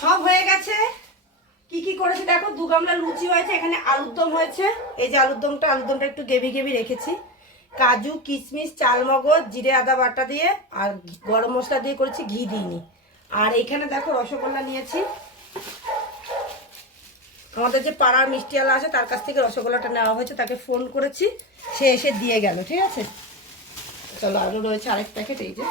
সব হয়ে গেছে। কি কি করেছে দেখো? দু গামলা লুচি হয়েছে, এখানে আলুর দম হয়েছে। এই যে আলুর দমটা আলুর দমটা একটু গেবি গেবি রেখেছি। কাজু, কিশমিশ, চালমগজ, জিরে, আদা বাটা দিয়ে আর গরম মশলা দিয়ে করেছি ঘি দিইনি। আর এখানে দেখো রসগোল্লা নিয়েছি। আমাদের যে পাড়ার মিষ্টিওয়ালা আছে, তার কাছ থেকে রসগোল্লাটা নেওয়া হয়েছে, তাকে ফোন করেছি। সে এসে দিয়ে গেল, ঠিক আছে? চলো আরও রয়েছে আরেক প্যাকেট, এই যে।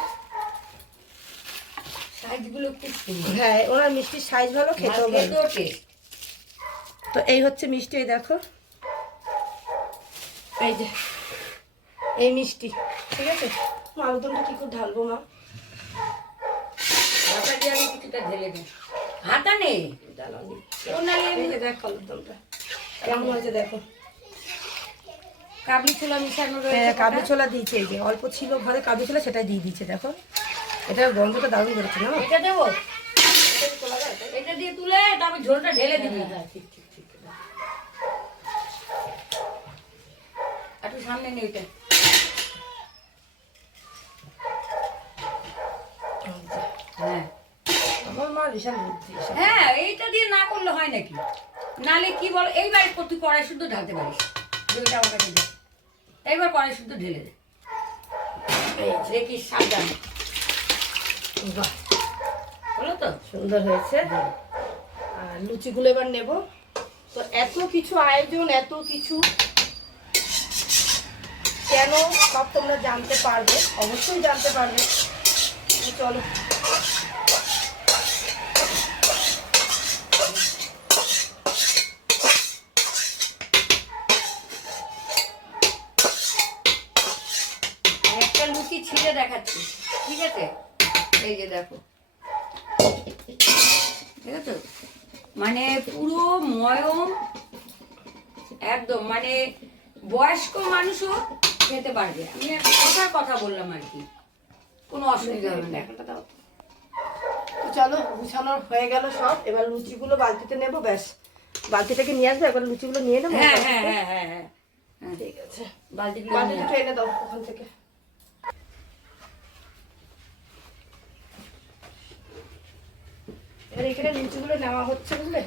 সাইজগুলো খুব সুন্দর। হ্যাঁ ওনার মিষ্টির সাইজ ভালো খেতেও ভালো। তো এই হচ্ছে মিষ্টি দেখো। এই যে এই মিষ্টি ঠিক আছে? মা আলুদমটা কি করে ঢালবো মা? হাতা দিয়ে আমি কিছুটা ঢেলে দিই। হাতা নেই ঢালানি ও নাহলে এই যে দেখো আলুদমটা। কেমন হয়েছে দেখো। কাবলি ছোলা মিশানো হ্যাঁ রয়েছে কাবলি ছোলা দিয়েছে এই যে অল্প ছিল ঘরে কাবলি ছোলা সেটাই দিয়ে দিয়েছে দেখো। এটার গন্ধটা দারুণ বেরোচ্ছে না? এটা দেবো? এটা দিয়ে তুলে তারপর ঝোলটা ঢেলে দিবি। একটু সামনে নে এটা। হ্যাঁ। আমার মা বিশাল বুদ্ধি হ্যাঁ এইটা দিয়ে না করলে হয় নাকি? নালে কি বল? এইবার তুই কড়াই শুদ্ধ ঢালতে পারিস। দুইটা আমার কাছে দে। এইবার কড়াই শুদ্ধ ঢেলে দে। দেখিস সাবধানে। বাহ। হলো তো, সুন্দর হয়েছে। আর লুচিগুলো এবার নেব। তো এত কিছু আয়োজন, এত কিছু, কেন সব তোমরা জানতে পারবে, অবশ্যই জানতে পারবে। চলো। একটা লুচি ছিঁড়ে দেখাচ্ছি, ঠিক আছে? এই যে দেখো। ঠিক আছে মানে পুরো ময়ম একদম মানে বয়স্ক মানুষও খেতে পারবে। আমি একটা কথার কথা বললাম আর কি। কোনো অসুবিধা হবে না। দাও। তো চলো গুছানোর হয়ে গেল সব। এবার লুচিগুলো বালতিতে নেব ব্যাস। বালতি থেকে নিয়ে আসবে? এবার লুচিগুলো নিয়ে নেব? হ্যাঁ হ্যাঁ হ্যাঁ হ্যাঁ হ্যাঁ। ঠিক আছে। বালতিগুলো বালতি এনে দাও ওখান থেকে এবার এখানে লুচিগুলো নেওয়া হচ্ছে, বুঝলে?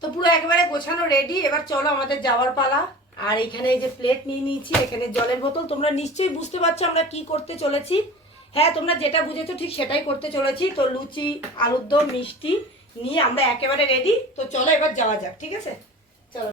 তো পুরো একেবারে গোছানো রেডি এবার চলো আমাদের যাওয়ার পালা। আর এখানে এই যে প্লেট নিয়ে নিয়েছি, এখানে জলের বোতল, তোমরা নিশ্চয়ই বুঝতে পারছ আমরা কি করতে চলেছি। হ্যাঁ তোমরা যেটা বুঝেছ ঠিক সেটাই করতে চলেছি। তো লুচি, আলুর দম, মিষ্টি নিয়ে আমরা একেবারে রেডি তো চলো এবার যাওয়া যাক, ঠিক আছে?